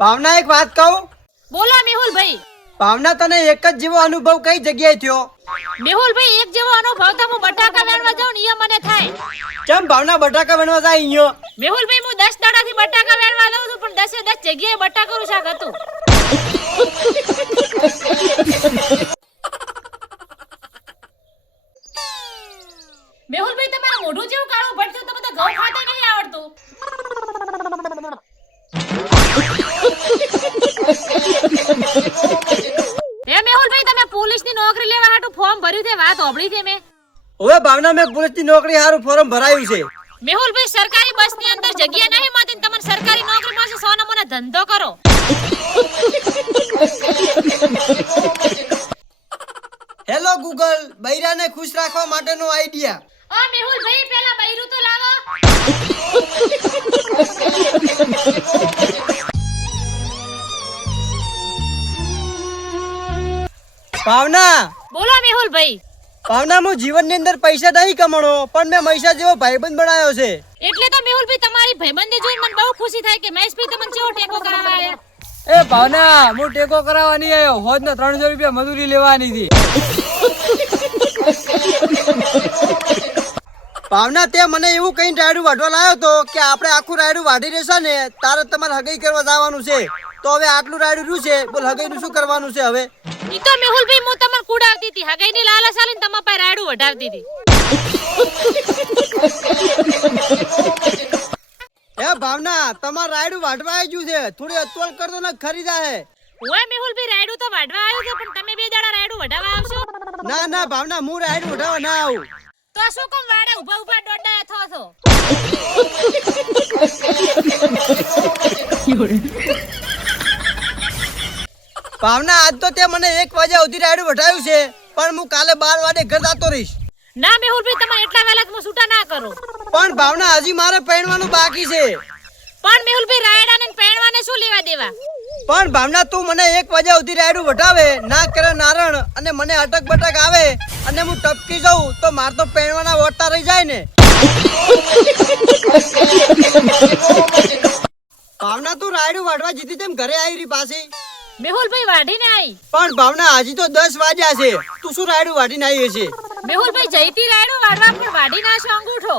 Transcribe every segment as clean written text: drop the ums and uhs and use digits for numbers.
ભાવના એક વાત કહું? બોલો મેહુલભાઈ. ભાવના તને એક જ જેવો અનુભવ કઈ જગ્યાએ થયો? મેહુલભાઈ એક જેવો અનુભવ તો હું બટાકા વેણવા જાઉં ને એ મને થાય. કેમ ભાવના બટાકા બનવા જાય અહીંયા? મેહુલભાઈ હું 10 દાડાથી બટાકા વેણવા જાઉં છું પણ 10 જગ્યાએ બટાકાનું શાક હતું. મેહુલભાઈ તમારા મોઢું જેવું કાળું ભટતું તો બધા ઘઉં ખાતા નહીં આવડતું. એ મેહુલભાઈ તમે પોલીસની નોકરી લેવા હાટુ ફોર્મ ભર્યું છે વાત હોબળી છે મે. હવે ભાવના મેં પોલીસની નોકરી હારું ફોર્મ ભરાયું છે. મેહુલભાઈ સરકારી બસની અંદર જગ્યા નહીં મળતી તમને સરકારી નોકરી મળશે સોના મને ધંધો કરો. હેલો ગૂગલ, બૈરાને ખુશ રાખવા માટેનો આઈડિયા. ઓ મેહુલભાઈ પહેલા બૈરું તો લાવો. ભાવના, બોલો મેહુલભાઈ. ભાવના હું જીવનની અંદર પૈસા નહીં કમાણો પણ મેં મૈસા જેવો ભાઈબંધ બનાવ્યો છે. એટલે તો મેહુલભાઈ તમારી ભાઈબંધી જોઈને મને બહુ ખુશી થાય કે મહેશભાઈ તમને કેવો ટેકો કરાવવા આયા. એ ભાવના, હું ટેકો કરાવવા નહીં આવ્યો, હોજને 300 રૂપિયા મજૂરી લેવાની હતી. ભાવના, તે મને એવું કઈ રાયડું વાઢવા લાવ્યો તો કે આપણે આખું રાયડું વાઢી રહેશે ને તારે તમારે હગાઈ કરવા જવાનું છે. તો હવે આટલું રાયડું રહ્યું છે, બોલ હગાઈનું શું કરવાનું છે હવે? ઈ તો મેહુલભાઈ હું તમને કુડાવતી હતી હગાઈની લાલચ આલીને તમારા પાસે રાયડું વઢાવતી હતી. હે ભાવના, તમાર રાયડું વાઢવા આવી ગયું છે, થોડી અતવળ કરતો ને ખરીદા હે. ઓય મેહુલભાઈ રાયડું તો વાઢવા આવ્યો છે પણ તમે બે દાડા રાયડું વઢાવવા આવશો? ના ના ભાવના, હું રાયડું વઢાવવા ના આવું. તો શું કામ વાડા ઊભા ઊભા દોડાયા થો છો? ભાવના, આજ તો તે મને 1 વાગ્યા સુધી રાયડું વઢાવ્યું છે પણ હું કાલે 12 વાગે ઘર જતો રહીશ. ના મેહુલભાઈ તમે એટલા વહેલા હું છૂટા ના કરો. પણ ભાવના, હજી મારે પહેરવાનું બાકી છે. પણ મેહુલભાઈ રાયડાને ને પહેરવાને શું લેવા દેવા? પણ ભાવના, તું મને 1 વાગ્યા સુધી રાયડું વઢાવે ના કરે નારણ અને મને અટક બટક આવે અને હું ટપકી જાઉં તો માર તો પહેરવાના વળતા રહી જાય ને. ભાવના, તું રાયડું વાઢવા જીતી તેમ ઘરે આવી રહી પાછી? મેહુલભાઈ વાઢીને આવી. પણ ભાવના, હજી તો 10 વાગ્યા છે, તું શું રાયડું વાઢીને આવી છે? મેહુલભાઈ જઈતી રાયડું વાઢવા પણ વાઢી નાશો અંગૂઠો.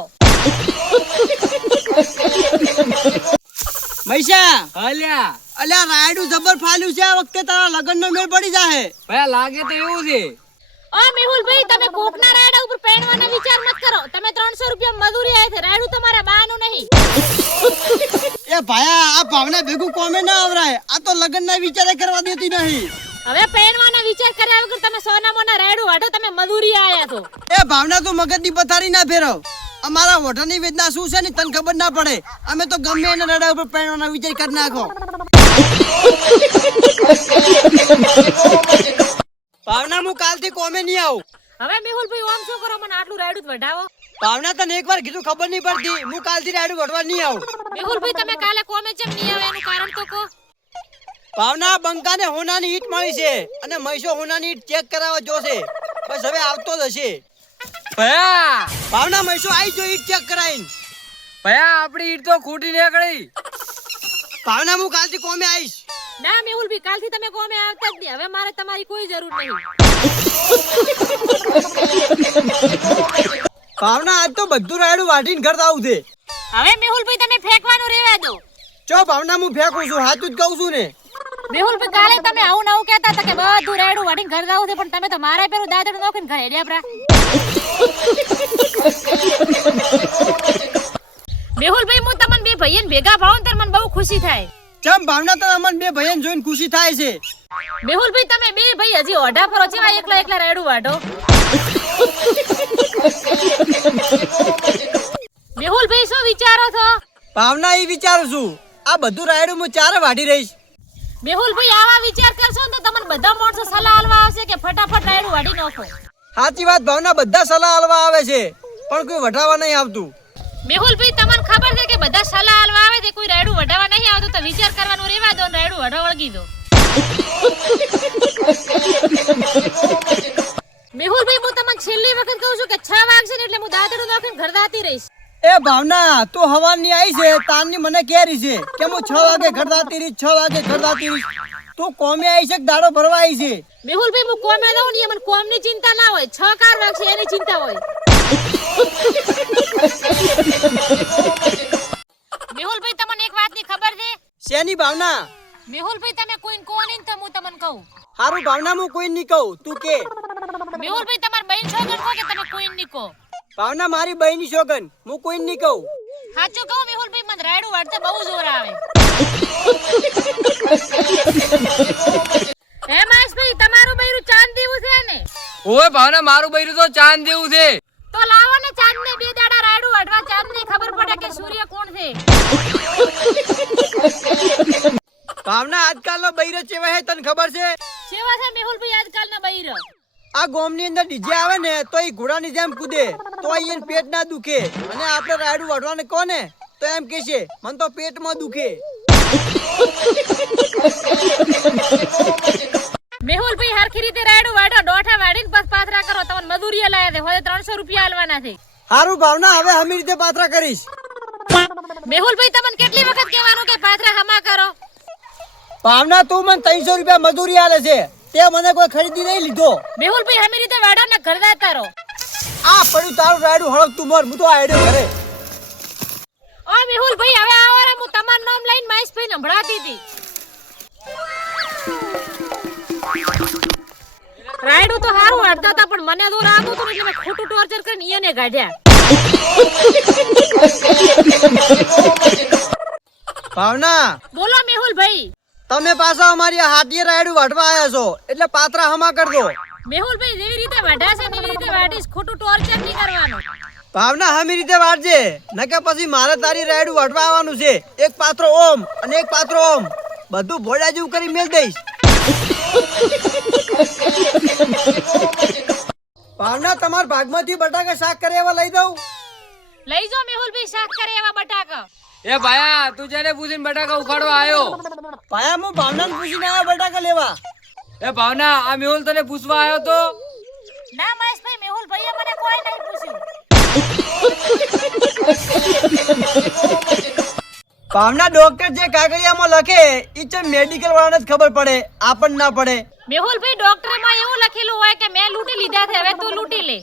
મૈસા, અલ્યા અલ્યા રાયડું જબર ફાલ્યું છે, આ વખતે તારા લગનનો મેળ પડી જાહે. ભાઈ લાગે તો એવું છે. ઓ મેહુલભાઈ તમે કોકના રાયડા ઉપર પહેરવાનો વિચાર મત કરો. તમે 300 રૂપિયા મજૂરી આયા છે રાયડું તમારા બાનું નહીં. એ ભાયા, આ ભાવના ભેગું કોમે ના આવરાય, આ તો લગનના વિચારે કરવા દેતી નહીં. હવે પહેરવાનો વિચાર કર્યા વગર તમે સોનામોના રાયડું વાઢો તમે મજૂરી આયા છો. એ ભાવના, તું મગજની પથારી ના ફેરવ. અમારા વઢાની વેદના શું છે ને તને ખબર ના પડે. અમે તો ગમે એને રાડા ઉપર પહેરવાનો વિચાર કરી નાખો. ભાવના, હું કાલથી કોમે નહીં આવું. હવે મેહુલભાઈ ઓમ શું કરો મને આટલું રાયડું વઢાવો. ભાવના, તને એકવાર કીધું ખબર નહીં પડતી, હું કાલથી રાયડું વઢવા નહીં આવું. મેહુલભાઈ તમે કાલે કોમે ચમ નહીં આવે એનું કારણ તો કહો. ભાવના, બંકાને હોનાની ઈટ મળી છે અને મૈસો હોનાની ઈટ ચેક કરાવવા જોશે. બસ હવે આવતો જ હશે. ભયા ભાવના, મૈસો આવી જો ઈટ ચેક કરાવીને. ભયા આપણી ઈટ તો ખૂટી નીકળી. ભાવના, હું કાલથી કોમે આવીશ. ના મેહુલભાઈ કાલથી તમે કોમે આવતા જ નહીં. હવે મારે તમારી કોઈ જરૂર નહીં. ભાવના, આજ તો બધું રાયડું વાઢીને ઘર આવું છે. હવે મેહુલભાઈ તમે ફેંકવાનું રહેવા દો. ચો ભાવના, હું ફેંકું છું, સાચું જ કહું છું ને. મેહુલભાઈ કાલે તમે આવું નવું કહેતા હતા કે બધું રાયડું વાઢીને ઘર જાવું છે પણ તમે તો મારા પેલું દાદરું નોખીને ઘરે હેડ્યા. મેહુલભાઈ હું તમને બે ભાઈને ભેગા ભાવ ને મને બહુ ખુશી થાય. ચમ ભાવના, તો અમને બે ભાઈઓને જોઈને ખુશી થાય છે. મેહુલભાઈ તમે બે ભાઈ હજી ઓઢા ફરો છે એકલા એકલા રાયડું વાઢો. મેહુલભાઈ શું વિચારો છો? ભાવના, એ વિચારું છું આ બધું રાયડું હું ચારે વાઢી રહીશ. મેહુલભાઈ આવા વિચાર કરશો ને તો તમને બધા માણસો સલાહ આલવા આવશે કે ફટાફટ રાયડું વાઢી નાખો. સાચી વાત ભાવના, બધા સલાહ આલવા આવે છે પણ કોઈ વઢાવા નહીં આવતું. મેહુલભાઈ તમને ખબર છે કે બધા સલાહ આલવા આવે છે કોઈ રાયડું વઢાવા નહીં આવતું તો વિચાર કરવાનું રહેવા દો ને રાયડું વઢા વળગી દો. મેહુલભાઈ હું તમને છેલ્લી વખત કહું છું કે 6 વાગશે ને એટલે હું દાદડું નાખીને ઘર દાતી રહીશ. એ ભાવના તું હવાની આવી છે તારની મને કેરી છે કે હું 6 વાગે ઘર દાતી રહી 6 વાગે ઘર દાતી રહી તું કોમે આવી છે કે દાડો ભરવા આવી છે મેહુલભાઈ હું કોમે દઉં ને મને કોમની ચિંતા ના હોય 6 કાર વાગશે એની ચિંતા હોય મેહુલભાઈ તમને એક વાતની ખબર છે શેની ભાવના મેહુલભાઈ તમે કોઈને કહો નહીં તો હું તમને કહું હારું ભાવના હું કોઈ નહીં કહું તું કે મેહુલભાઈ તમાર બહેન છોકર કહો કે તમે કોઈને નહીં કહો ભાવના મારી બહેની શોગન હું કોઈ નહીં કહું સાચું કહું મેહુલભાઈ મને રાયડું વાળતા બહુ જોર આવે હે મહેશભાઈ તમારું બૈરું ચાંદ દેવું છે ને ઓય ભાવના મારું બૈરું તો ચાંદ જેવું છે તો લાવો ને ચાંદ ને બે દાડા રાયડું વાળવા ચાંદ ને ખબર પડે કે સૂર્ય કોણ છે ભાવના આજકાલનો બૈરો ચેવા હે તને ખબર છે સેવા છે મેહુલભાઈ આજકાલના બૈરો આ ગોમની અંદર ડીજે આવે ને તો એ ઘોડાની જેમ કૂદે તો અહીંયા પેટ ના દુખે અને આપણે રાયડું વાઢવાને કહો ને તો એમ કે છે મને તો પેટમાં દુખે મેહુલભાઈ હરખી રીતે રાયડું વાળો દોઠા વાળીને બસ પાથરા કરો તમને મજૂરી લાયા છે હવે 300 રૂપિયા આલવાના છે હારું ભાવના હવે હમી રીતે પાત્રા કરીશ મેહુલભાઈ તમને કેટલી વખત કહેવાનું કે પાથરા હમા કરો ભાવના તું મને 300 રૂપિયા મજૂરી આલે છે તે મને કોઈ ખરીદી નહીં લીધો મેહુલભાઈ હમી રીતે વાડાના ઘર દાતા રહો આ પડ્યું તારું રાયડું હળક તું મર હું તો આયડ્યો ઘરે ઓ મેહુલભાઈ હવે આવો રે હું તમારું નામ લઈને મહેશભાઈ સંભળાતી હતી રાયડું તો હારું વાળતા હતા પણ મને દોર આવતું હતું એટલે મેં ખોટું ટોર્ચર કરીને ઈયને કાઢ્યા ભાવના બોલો મેહુલભાઈ તમે પાછા અમારી આ હાટીએ રાયડું વાઢવા આવ્યા છો એટલે પાત્રા હમા કર દો મેહુલભાઈ જેવી રીતે વાઢ્યા છે એવી રીતે વાઢીશ ખોટું ટોર્ચર નહીં કરવાનું ભાવના હમી રીતે વાઢજે નકે પછી મારે તારી રાયડું વાઢવા આવવાનું છે એક પાત્રો ઓમ અને એક પાત્રો ઓમ બધું ભોળા જેવું કરી મેલ દઈશ ભાવના તમાર ભાગમાંથી બટાકા શાક કરે એવા લઈ દઉં લઈ જાઓ મેહુલભાઈ શાક કરે એવા બટાકા એ ભાયા તું જેને પૂછીને બટાકા ઉખાડવા આવ્યો ભાયા હું ભાવનાને પૂછીને આવ્યો બટાકા લેવા એ ભાવના આ મેહુલ તને પૂછવા આવ્યો તો ના મહેશભાઈ મેહુલભાઈએ મને કોઈ નહીં પૂછ્યું ભાવના ડોક્ટર જે કાગળિયામાં લખે ઈ છે મેડિકલ વાળાને જ ખબર પડે આપણને ના પડે મેહુલભાઈ ડોક્ટરમાં એવું લખેલું હોય કે મેં લૂંટી લીધા છે હવે તું લૂંટી લે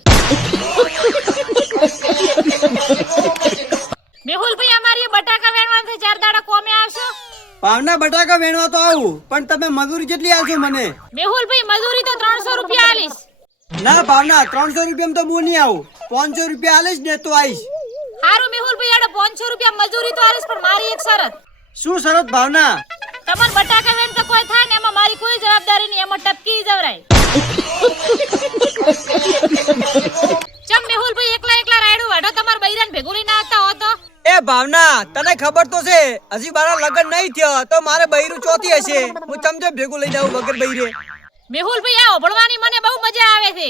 મેહુલભાઈ અમારી બટાકા વેણવા છે 4 દાડા કોમે આવશો ભાવના બટાકા વેણવા તો આવું પણ તમે મજૂરી કેટલી આલશો મને મેહુલભાઈ મજૂરી તો 300 રૂપિયા આલીશ ના ભાવના 300 રૂપિયામાં તો હું નહીં આવું 500 રૂપિયા આલીશ ને તો આવીશ હારું મેહુલભાઈ આડો 500 રૂપિયા મજૂરી તો આલીશ પણ મારી એક શરત શું શરત ભાવના તમાર બટાકા વેણ તો કોઈ થાય ને એમાં મારી કોઈ જવાબદારી નહીં એમાં ટપકી જવરાય ચમ મેહુલભાઈ એકલા રાયડું વાઢો તમાર બૈરાને ભેગું લઈને આવતા હો તો એ ભાવના તને ખબર તો છે હજી મારા લગ્ન નહીં થયો તો મારે બૈરું ચોથી હશે હું ચમચે ભેગું લઈને આવું વગર બૈરે મેહુલભાઈ આ ઓભળવાની મને બહુ મજા આવે છે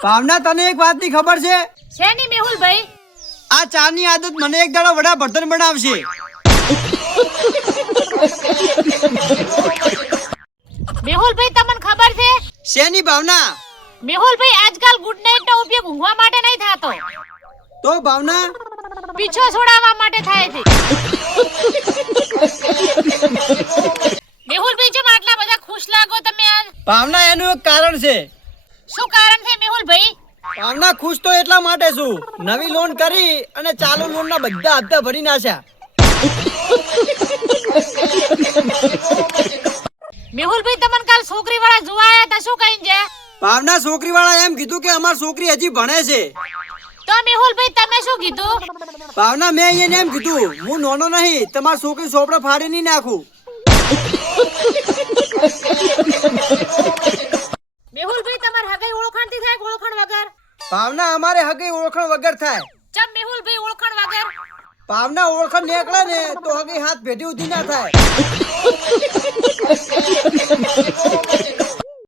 ભાવના તને એક વાતની ખબર છે શેની મેહુલભાઈ આ ચાની આદત મને એક દાડો વડા બર્તન બનાવશે મેહુલભાઈ તમને ખબર છે શેની ભાવના મેહુલભાઈ આજકાલ ગુડ નાઈટ નો ઉપયોગ ઊંઘવા માટે નહીં થતો તો ભાવના પીછો છોડાવવા માટે થાય છે મેહુલભાઈ જેમ આટલા બધા ખુશ લાગો તમે આજ ભાવના એનું એક કારણ છે શું કારણ છે મેહુલભાઈ ભાવના ખુશ તો એટલા માટે છું નવી લોન કરી અને ચાલુ લોન ના બધા હપ્તા ભરી નાખ્યા મેહુલભાઈ તમને કાલ છોકરી વાળા જોવા આયા તા શું કહીને ગયા ભાવના છોકરી વાળા એમ કીધું કે અમાર છોકરી હજી ભણે છે તો મેહુલભાઈ તમે શું કીધું ભાવના મેં અહીંયા એમ કીધું હું નાનો નહીં તમારી છોકરી સોપડે ફાડી નહીં નાખું મેહુલભાઈ તમાર હગાઈ ઓળખાણથી થાય કે ઓળખાણ વગર ભાવના અમારે હગઈ ઓળખાણ વગર થાય ચમ મેહુલભાઈ ઓળખાણ વગર ભાવના ઓળખાણ નીકળે ને તો હગઈ હાથ ભેટી ઉધી ના થાય